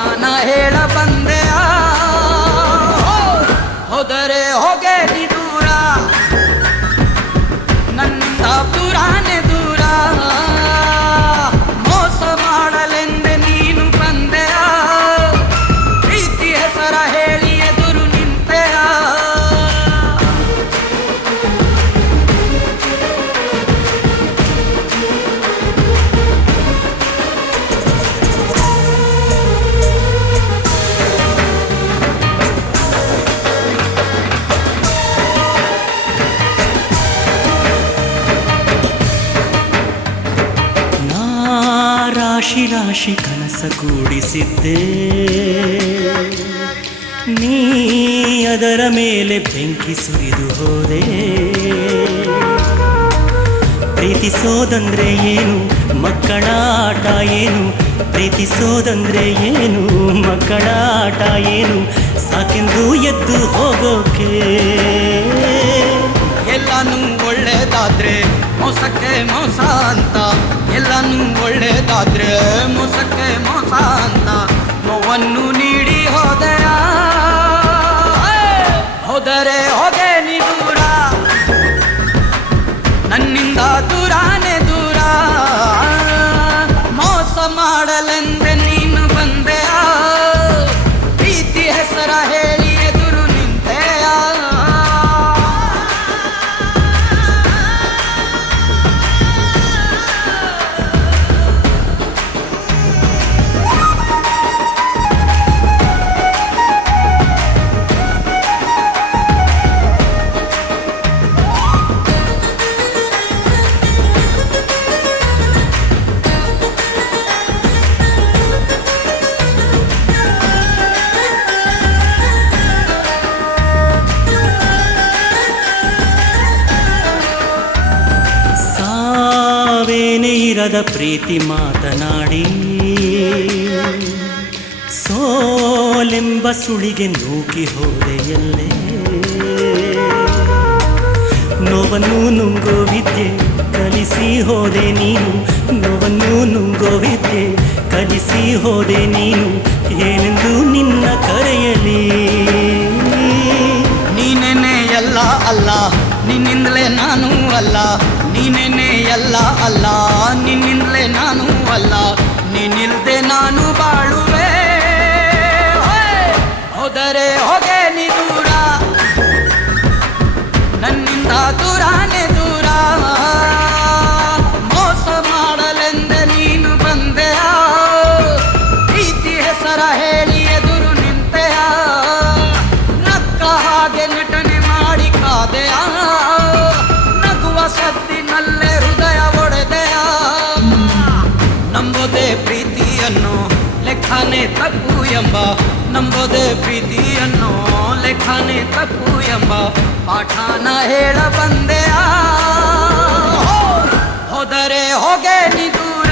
ಪಾಠಾನ ಹೇಳ ಬಂದೆಯ ಹೋದರೆ ಹೋಗೆ ನೀ ದೂರ ನನ್ನಿಂದ ದೂರಾನೆ ದೂರ ಮೋಸ ಮಾಡಲೆಂದೆ ನೀನು ಬಂದೆಯ ಪ್ರೀತಿ ಹೆಸರ ಹೇಳಿ ಎದುರು ನಿಂತೆಯ ರಾಶಿ ರಾಶಿ ಕನಸ ಕೂಡಿಸಿದ್ದೆ ನೀ ಅದರ ಮೇಲೆ ಬೆಂಕಿ ಸುರಿದು ಹೋದೆ ಪ್ರೀತಿಸೋದಂದ್ರೆ ಏನು ಮಕ್ಕಳ ಆಟ ಏನು ಪ್ರೀತಿಸೋದಂದ್ರೆ ಏನು ಮಕ್ಕಳ ಆಟ ಏನು ಸಾಕೆಂದು ಎದ್ದು ಹೋಗೋಕೆ ಎಲ್ಲಾನು ಒಳ್ಳೆದಾದ್ರೆ ಮೋಸಕ್ಕೆ ಮೋಸ ಅಂತ ಎಲ್ಲಾನು ಒಳ್ಳೆದಾದ್ರೆ ಮೋಸಕ್ಕೆ ಮೋಸ ಅಂತ ನೋವನ್ನು ನೀಡಿ ಹೋದೆಯ ಹೋದರೆ ಹೋಗೆ ನೀ ದೂರ ನನ್ನಿಂದ ದೂರಾನೆ ದೂರ ಮೋಸ ಮಾಡಲೆಂದೆ ನೀನು ಬಂದೆಯ ಪ್ರೀತಿ ಹೆಸರ ಹೇಳಿ ಎದುರು ನಿಂತೆಯ ಇರದ ಪ್ರೀತಿ ಮಾತನಾಡಿ ಸೋಲೆಂಬ ಸುಳಿಗೆ ನೂಕಿ ಹೋದೆಯಲ್ಲೇ ನೋವನ್ನು ನುಂಗೋ ವಿದ್ಯೆ ಕಲಿಸಿ ಹೋದೆ ನೀನು ನೋವನ್ನು ನುಂಗೋ ವಿದ್ಯೆ ಕಲಿಸಿ ಹೋದೆ ನೀನು ಏನೆಂದು ನಿನ್ನ ಕರೆಯಲಿ ನೀನೇನೆ ಎಲ್ಲ ಅಲ್ಲ ನಿನ್ನಿಂದಲೇ ನಾನು ಅಲ್ಲ ನೀನೇನೆ ಎಲ್ಲ ಅಲ್ಲ ನಿನ್ನಿಂದಲೇ ನಾನು ಅಲ್ಲ ನೀನಿಲ್ದೆ ನಾನು ಬಾಳುವೆ ಹೋದರೆ ಹೋಗೆ ನೀ ದೂರ ನನ್ನಿಂದ ದೂರಾನೆ ದೂರ ಮೋಸ ಮಾಡಲೆಂದೆ ನೀನು ಬಂದೆಯ ಪ್ರೀತಿ ಹೆಸರ ಹೇಳಿ ಎದುರು ನಿಂತೆಯ ನಕ್ಕ ಹಾಗೆ ನಟನೆ ಮಾಡಿ ಕಾದೆಯ ನಗುವ ಸದ್ದಿನಲ್ಲೇ ಹೃದಯ ಒಡೆದೆಯ ನಂಬೋದೆ ಪ್ರೀತಿಯನ್ನು ಲೆಕ್ಕನೆ ತಪ್ಪು ಎಂಬ ನಂಬೋದೆ ಪ್ರೀತಿಯನ್ನು ಲೆಕ್ಕನೆ ತಪ್ಪು ಎಂಬ ಪಾಠಾನ ಹೇಳ ಬಂದೆಯ ಹೋದರೆ ಹೋಗೆ ನೀ ದೂರ